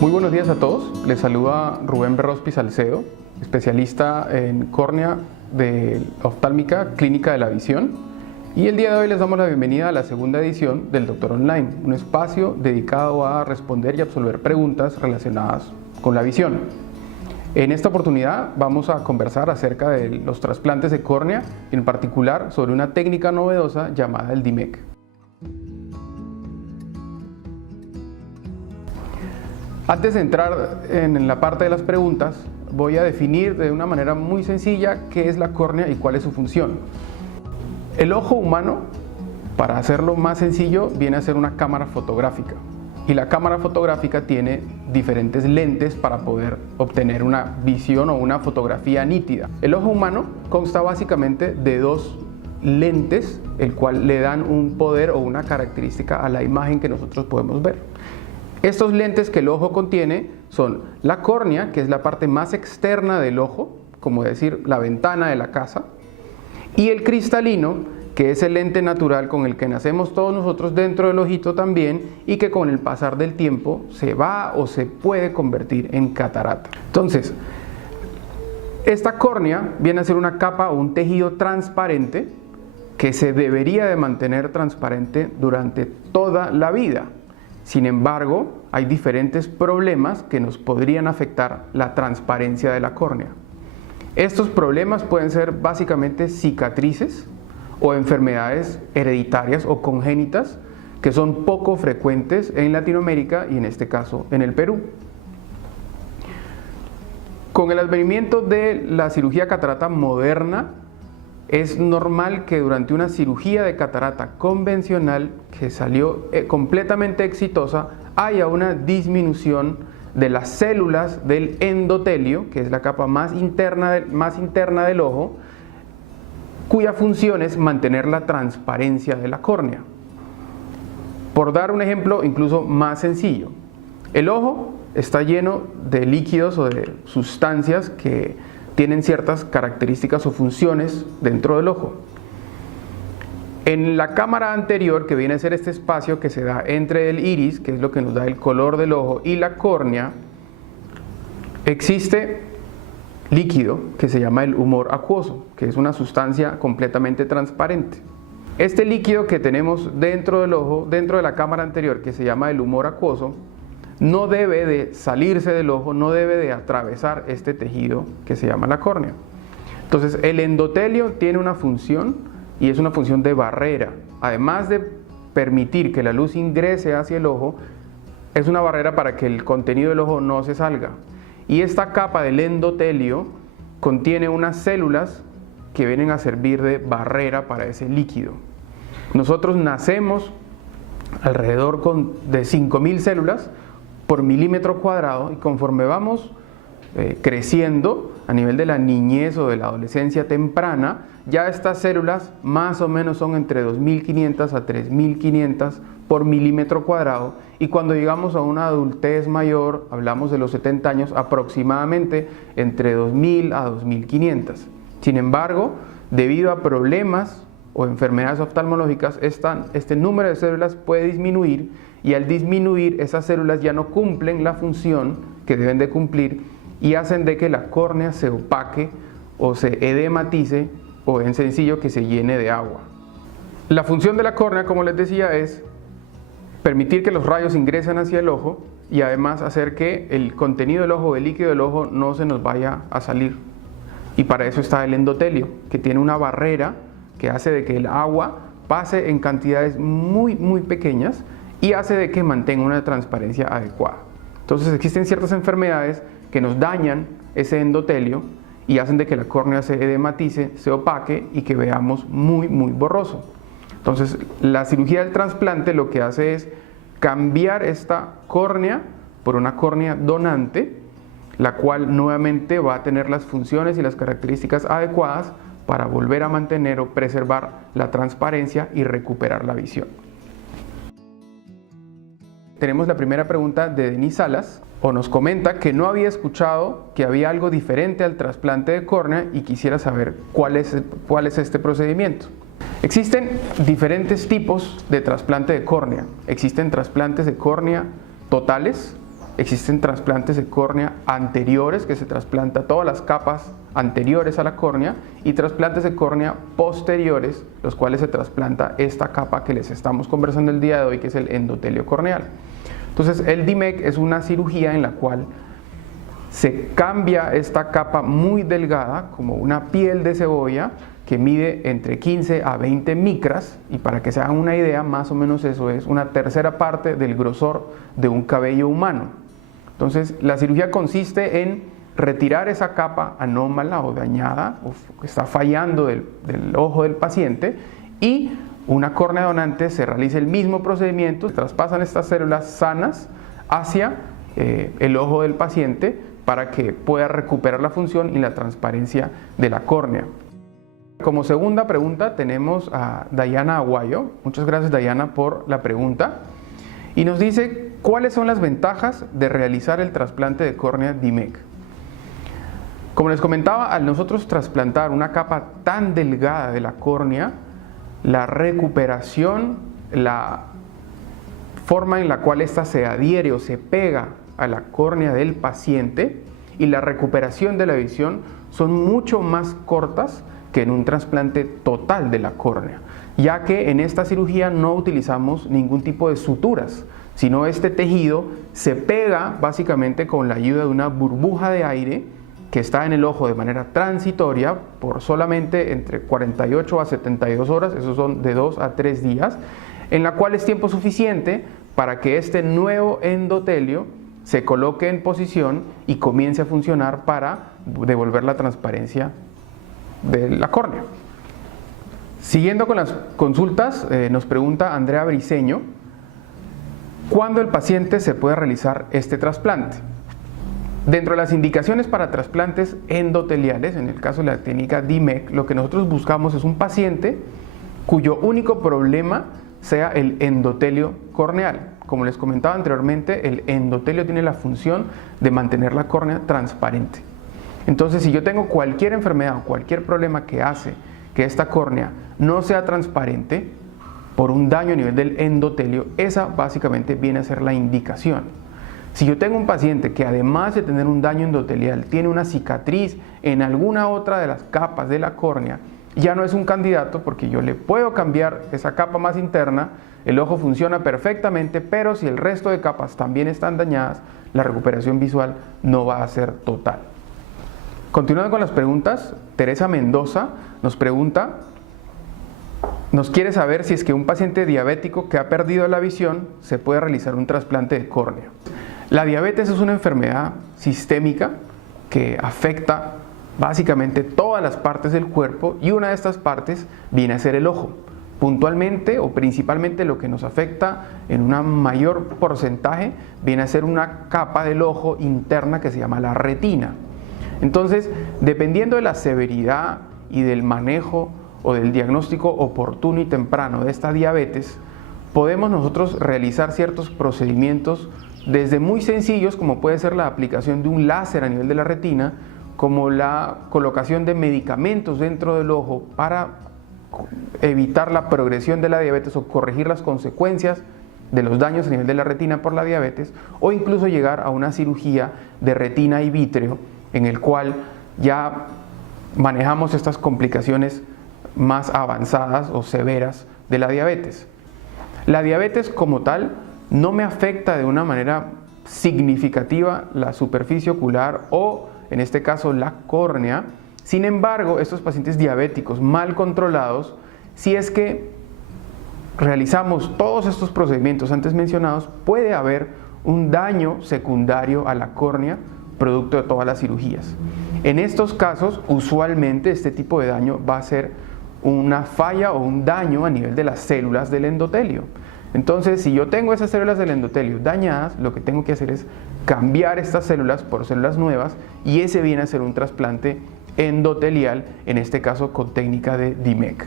Muy buenos días a todos, les saluda Rubén Berrospi Salcedo, especialista en córnea de oftálmica clínica de la visión, y el día de hoy les damos la bienvenida a la segunda edición del Doctor Online, un espacio dedicado a responder y absolver preguntas relacionadas con la visión. En esta oportunidad vamos a conversar acerca de los trasplantes de córnea, en particular sobre una técnica novedosa llamada el DMEC. Antes de entrar en la parte de las preguntas, voy a definir de una manera muy sencilla qué es la córnea y cuál es su función. El ojo humano, para hacerlo más sencillo, viene a ser una cámara fotográfica. Y la cámara fotográfica tiene diferentes lentes para poder obtener una visión o una fotografía nítida. El ojo humano consta básicamente de dos lentes, el cual le dan un poder o una característica a la imagen que nosotros podemos ver. Estos lentes que el ojo contiene son la córnea, que es la parte más externa del ojo, como decir la ventana de la casa, y el cristalino, que es el lente natural con el que nacemos todos nosotros dentro del ojito también, y que con el pasar del tiempo se va o se puede convertir en catarata. Entonces, esta córnea viene a ser una capa o un tejido transparente que se debería de mantener transparente durante toda la vida. Sin embargo, hay diferentes problemas que nos podrían afectar la transparencia de la córnea. Estos problemas pueden ser básicamente cicatrices o enfermedades hereditarias o congénitas que son poco frecuentes en Latinoamérica y en este caso en el Perú. Con el advenimiento de la cirugía catarata moderna, es normal que durante una cirugía de catarata convencional que salió completamente exitosa haya una disminución de las células del endotelio, que es la capa más interna del ojo, cuya función es mantener la transparencia de la córnea. Por dar un ejemplo incluso más sencillo, el ojo está lleno de líquidos o de sustancias que tienen ciertas características o funciones dentro del ojo. En la cámara anterior, que viene a ser este espacio que se da entre el iris, que es lo que nos da el color del ojo, y la córnea, existe líquido que se llama el humor acuoso, que es una sustancia completamente transparente. Este líquido que tenemos dentro del ojo, dentro de la cámara anterior, que se llama el humor acuoso, no debe de salirse del ojo, no debe de atravesar este tejido que se llama la córnea. Entonces, el endotelio tiene una función y es una función de barrera. Además de permitir que la luz ingrese hacia el ojo, es una barrera para que el contenido del ojo no se salga. Y esta capa del endotelio contiene unas células que vienen a servir de barrera para ese líquido. Nosotros nacemos alrededor de 5.000 células por milímetro cuadrado, y conforme vamos creciendo a nivel de la niñez o de la adolescencia temprana, ya estas células más o menos son entre 2.500 a 3.500 por milímetro cuadrado, y cuando llegamos a una adultez mayor, hablamos de los 70 años, aproximadamente entre 2.000 a 2.500. Sin embargo, debido a problemas o enfermedades oftalmológicas, este número de células puede disminuir, y al disminuir esas células ya no cumplen la función que deben de cumplir y hacen de que la córnea se opaque o se edematice, o en sencillo que se llene de agua. La función de la córnea, como les decía, es permitir que los rayos ingresen hacia el ojo y además hacer que el contenido del ojo, el líquido del ojo, no se nos vaya a salir. Y para eso está el endotelio, que tiene una barrera que hace de que el agua pase en cantidades muy pequeñas y hace de que mantenga una transparencia adecuada. Entonces existen ciertas enfermedades que nos dañan ese endotelio y hacen de que la córnea se edematice, se opaque y que veamos muy borroso. Entonces la cirugía del trasplante lo que hace es cambiar esta córnea por una córnea donante, la cual nuevamente va a tener las funciones y las características adecuadas para volver a mantener o preservar la transparencia y recuperar la visión. Tenemos la primera pregunta de Denis Salas, nos comenta que no había escuchado que había algo diferente al trasplante de córnea y quisiera saber cuál es este procedimiento. Existen diferentes tipos de trasplante de córnea. Existen trasplantes de córnea totales, existen trasplantes de córnea anteriores, que se trasplanta todas las capas anteriores a la córnea, y trasplantes de córnea posteriores, los cuales se trasplanta esta capa que les estamos conversando el día de hoy, que es el endotelio corneal. Entonces el DMEC es una cirugía en la cual se cambia esta capa muy delgada, como una piel de cebolla, que mide entre 15 a 20 micras, y para que se hagan una idea, más o menos eso es una tercera parte del grosor de un cabello humano. Entonces, la cirugía consiste en retirar esa capa anómala o dañada, o que está fallando del ojo del paciente, y una córnea donante se realiza el mismo procedimiento, traspasan estas células sanas hacia el ojo del paciente para que pueda recuperar la función y la transparencia de la córnea. Como segunda pregunta tenemos a Dayana Aguayo. Muchas gracias, Dayana, por la pregunta. Y nos dice, ¿cuáles son las ventajas de realizar el trasplante de córnea DMEC? Como les comentaba, al nosotros trasplantar una capa tan delgada de la córnea, la recuperación, la forma en la cual ésta se adhiere o se pega a la córnea del paciente y la recuperación de la visión son mucho más cortas que en un trasplante total de la córnea, ya que en esta cirugía no utilizamos ningún tipo de suturas, sino este tejido se pega básicamente con la ayuda de una burbuja de aire que está en el ojo de manera transitoria por solamente entre 48 a 72 horas, esos son de 2 a 3 días, en la cual es tiempo suficiente para que este nuevo endotelio se coloque en posición y comience a funcionar para devolver la transparencia de la córnea. Siguiendo con las consultas, nos pregunta Andrea Briceño, ¿cuándo el paciente se puede realizar este trasplante? Dentro de las indicaciones para trasplantes endoteliales, en el caso de la técnica DMEC, lo que nosotros buscamos es un paciente cuyo único problema sea el endotelio corneal. Como les comentaba anteriormente, el endotelio tiene la función de mantener la córnea transparente. Entonces, si yo tengo cualquier enfermedad o cualquier problema que hace que esta córnea no sea transparente por un daño a nivel del endotelio, esa básicamente viene a ser la indicación. Si yo tengo un paciente que además de tener un daño endotelial tiene una cicatriz en alguna otra de las capas de la córnea, ya no es un candidato porque yo le puedo cambiar esa capa más interna, el ojo funciona perfectamente, pero si el resto de capas también están dañadas, la recuperación visual no va a ser total. Continuando con las preguntas, Teresa Mendoza nos pregunta, nos quiere saber si es que un paciente diabético que ha perdido la visión se puede realizar un trasplante de córnea. La diabetes es una enfermedad sistémica que afecta básicamente todas las partes del cuerpo y una de estas partes viene a ser el ojo. Puntualmente o principalmente lo que nos afecta en un mayor porcentaje viene a ser una capa del ojo interna que se llama la retina. Entonces, dependiendo de la severidad y del manejo o del diagnóstico oportuno y temprano de esta diabetes, podemos nosotros realizar ciertos procedimientos desde muy sencillos, como puede ser la aplicación de un láser a nivel de la retina, como la colocación de medicamentos dentro del ojo para evitar la progresión de la diabetes o corregir las consecuencias de los daños a nivel de la retina por la diabetes, o incluso llegar a una cirugía de retina y vítreo, en el cual ya manejamos estas complicaciones más avanzadas o severas de la diabetes. La diabetes como tal no me afecta de una manera significativa la superficie ocular o, en este caso, la córnea. Sin embargo, estos pacientes diabéticos mal controlados, si es que realizamos todos estos procedimientos antes mencionados, puede haber un daño secundario a la córnea producto de todas las cirugías. En estos casos, usualmente este tipo de daño va a ser una falla o un daño a nivel de las células del endotelio. Entonces, si yo tengo esas células del endotelio dañadas, lo que tengo que hacer es cambiar estas células por células nuevas y ese viene a ser un trasplante endotelial, en este caso con técnica de DMEC.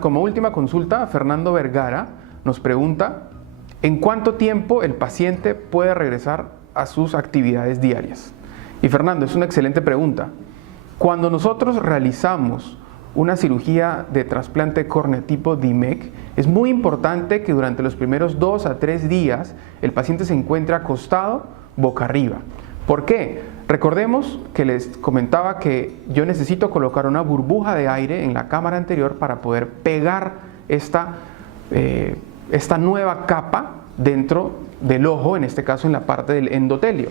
Como última consulta, Fernando Vergara nos pregunta, ¿en cuánto tiempo el paciente puede regresar a sus actividades diarias? Y Fernando, es una excelente pregunta. Cuando nosotros realizamos una cirugía de trasplante de córnea tipo DMEC, es muy importante que durante los primeros 2 a 3 días el paciente se encuentre acostado boca arriba. ¿Por qué? Recordemos que les comentaba que yo necesito colocar una burbuja de aire en la cámara anterior para poder pegar esta nueva capa dentro del ojo, en este caso en la parte del endotelio.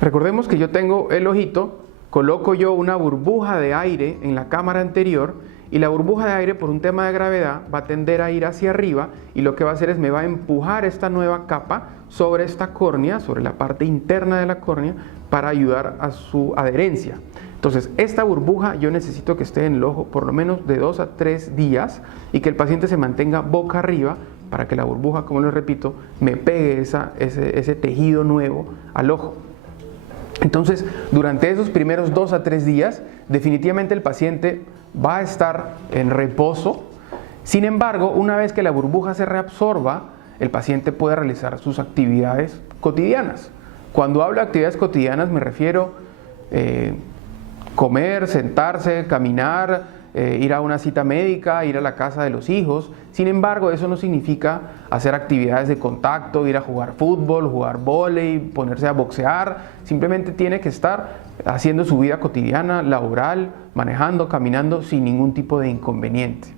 Recordemos que yo tengo el ojito, coloco yo una burbuja de aire en la cámara anterior y la burbuja de aire, por un tema de gravedad, va a tender a ir hacia arriba y lo que va a hacer es me va a empujar esta nueva capa sobre esta córnea, sobre la parte interna de la córnea, para ayudar a su adherencia. Entonces, esta burbuja yo necesito que esté en el ojo por lo menos de 2 a 3 días y que el paciente se mantenga boca arriba para que la burbuja, como les repito, me pegue ese tejido nuevo al ojo. Entonces, durante esos primeros 2 a 3 días, definitivamente el paciente va a estar en reposo. Sin embargo, una vez que la burbuja se reabsorba, el paciente puede realizar sus actividades cotidianas. Cuando hablo de actividades cotidianas me refiero comer, sentarse, caminar, ir a una cita médica, ir a la casa de los hijos. Sin embargo, eso no significa hacer actividades de contacto, ir a jugar fútbol, jugar vóley, ponerse a boxear. Simplemente tiene que estar haciendo su vida cotidiana, laboral, manejando, caminando sin ningún tipo de inconveniente.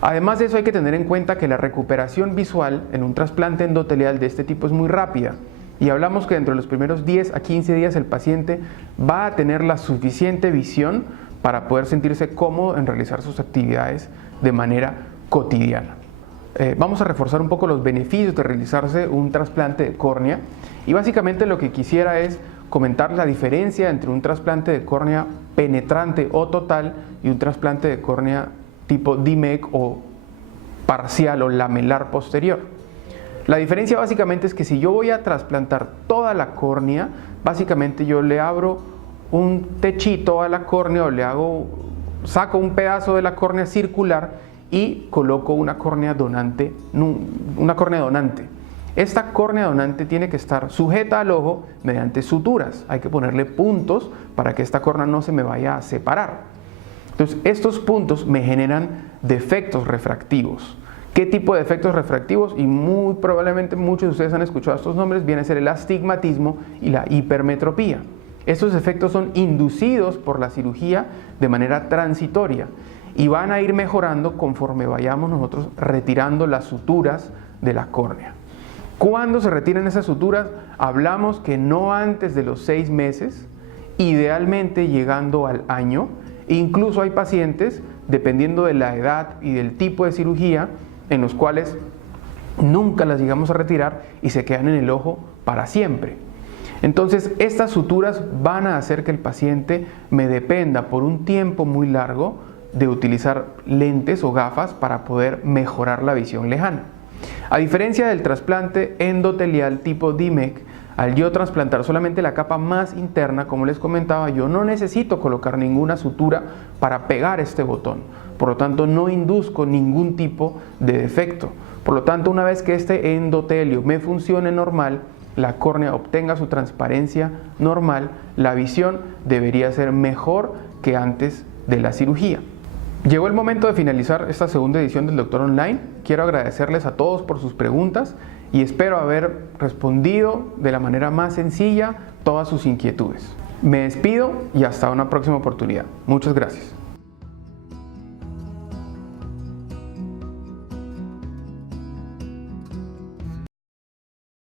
Además de eso, hay que tener en cuenta que la recuperación visual en un trasplante endotelial de este tipo es muy rápida. Y hablamos que dentro de los primeros 10 a 15 días el paciente va a tener la suficiente visión para poder sentirse cómodo en realizar sus actividades de manera cotidiana. Vamos a reforzar un poco los beneficios de realizarse un trasplante de córnea y básicamente lo que quisiera es comentar la diferencia entre un trasplante de córnea penetrante o total y un trasplante de córnea tipo DMEC o parcial o lamelar posterior. La diferencia básicamente es que si yo voy a trasplantar toda la córnea, básicamente yo le abro un techito a la córnea o saco un pedazo de la córnea circular y coloco una córnea donante. Esta córnea donante tiene que estar sujeta al ojo mediante suturas. Hay que ponerle puntos para que esta córnea no se me vaya a separar. Entonces, estos puntos me generan defectos refractivos. ¿Qué tipo de defectos refractivos? Y muy probablemente muchos de ustedes han escuchado estos nombres, viene a ser el astigmatismo y la hipermetropía. Estos efectos son inducidos por la cirugía de manera transitoria y van a ir mejorando conforme vayamos nosotros retirando las suturas de la córnea. ¿Cuándo se retiran esas suturas? Hablamos que no antes de los 6 meses, idealmente llegando al año. Incluso hay pacientes, dependiendo de la edad y del tipo de cirugía, en los cuales nunca las llegamos a retirar y se quedan en el ojo para siempre. Entonces, estas suturas van a hacer que el paciente me dependa por un tiempo muy largo de utilizar lentes o gafas para poder mejorar la visión lejana. A diferencia del trasplante endotelial tipo DMEC, al yo trasplantar solamente la capa más interna, como les comentaba, yo no necesito colocar ninguna sutura para pegar este botón. Por lo tanto, no induzco ningún tipo de defecto. Por lo tanto, una vez que este endotelio me funcione normal, la córnea obtenga su transparencia normal, la visión debería ser mejor que antes de la cirugía. Llegó el momento de finalizar esta segunda edición del Doctor Online. Quiero agradecerles a todos por sus preguntas y espero haber respondido de la manera más sencilla todas sus inquietudes. Me despido y hasta una próxima oportunidad. Muchas gracias.